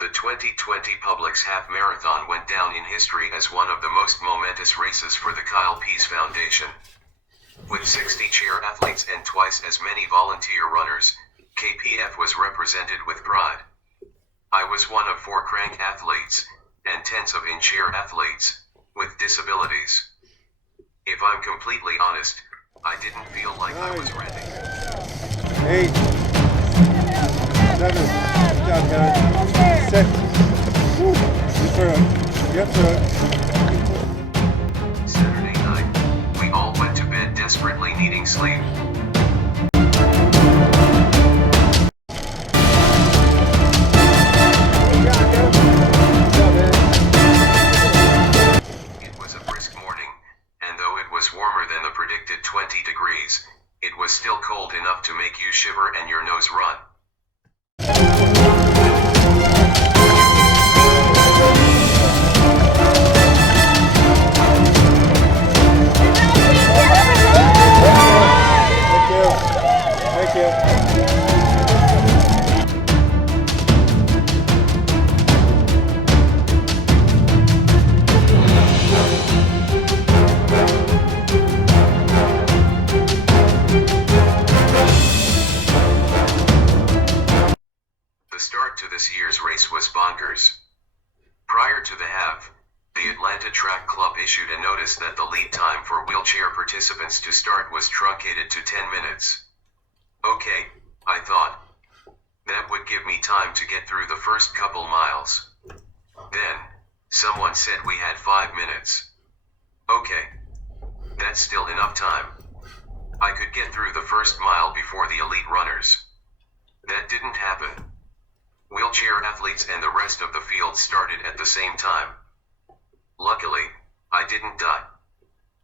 The 2020 Publix Half Marathon went down in history as one of the most momentous races for the Kyle Pease Foundation. With 60 cheer athletes and twice as many volunteer runners, KPF was represented with pride. I was one of 4 crank athletes, and tens of in-chair athletes, with disabilities. If I'm completely honest, I didn't feel like I was ready. 8, 7, good job guys, 6, woo, get through it, get through it. Saturday night, we all went to bed desperately needing sleep. It was a brisk morning, and though it was warmer than the predicted 20 degrees, it was still cold enough to make you shiver and your nose run. Thank you. The start to this year's race was bonkers. Prior to the half, the Atlanta Track Club issued a notice that the lead time for wheelchair participants to start was truncated to 10 minutes. Okay, I thought. That would give me time to get through the first couple miles. Then, someone said we had 5 minutes. Okay. That's still enough time. I could get through the first mile before the elite runners. That didn't happen. Wheelchair athletes and the rest of the field started at the same time. Luckily, I didn't die.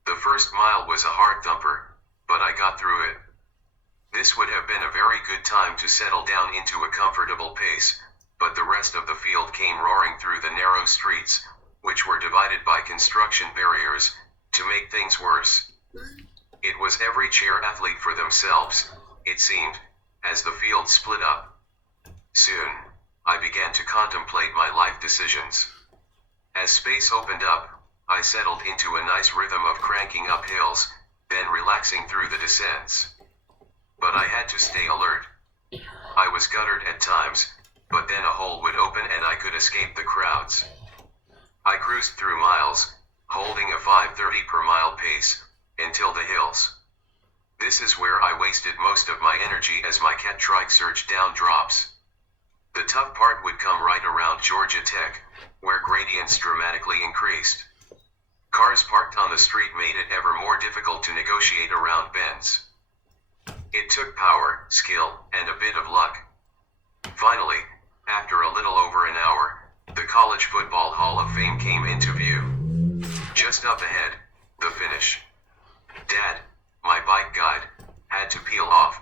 The first mile was a hard thumper, but I got through it. This would have been a very good time to settle down into a comfortable pace, but the rest of the field came roaring through the narrow streets, which were divided by construction barriers, to make things worse. It was every chair athlete for themselves, it seemed, as the field split up. Soon, I began to contemplate my life decisions. As space opened up, I settled into a nice rhythm of cranking up hills, then relaxing through the descents. But I had to stay alert. I was guttered at times, but then a hole would open and I could escape the crowds. I cruised through miles, holding a 5:30 per mile pace, until the hills. This is where I wasted most of my energy as my cat trike surged down drops. The tough part would come right around Georgia Tech, where gradients dramatically increased. Cars parked on the street made it ever more difficult to negotiate around bends. It took power, skill, and a bit of luck. Finally, after a little over an hour, the College Football Hall of Fame came into view. Just up ahead, the finish. Dad, my bike guide, had to peel off.